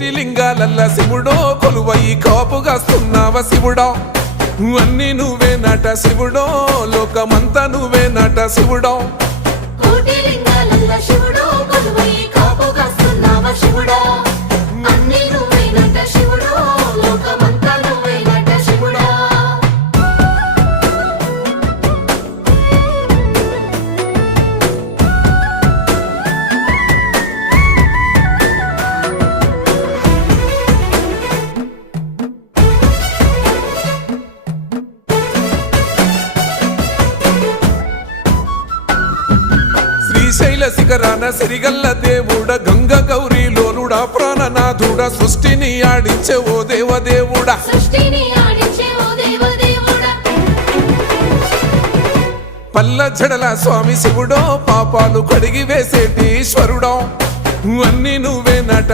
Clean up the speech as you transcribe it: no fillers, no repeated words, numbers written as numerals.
కోటి లింగాలల్ల శివుడో కొలువయి కాపుగాస్తున్నావ శివుడా అన్ని నువ్వే నట శివుడో లోకమంతా నువ్వే నట శివుడో కోటి లింగాలల్ల శివుడో కొలువయి కాపుగాస్తున్నావ శివుడా అన్ని నువ్వే నట శివుడో లోకమంతా నువ్వే నట శివుడా శ్రీశైల శిఖరాన సిరిగల్ల దేవుడ గంగ గౌరీ లోలుడా ప్రాణనాథుడా సృష్టిని ఆడించే ఓ దేవదేవుడా సృష్టిని ఆడించే ఓ దేవదేవుడా పల్ల జడల స్వామి శివుడో పాపాలు కడిగి వేసేటి ఈశ్వరుడో అన్ని నువ్వే నట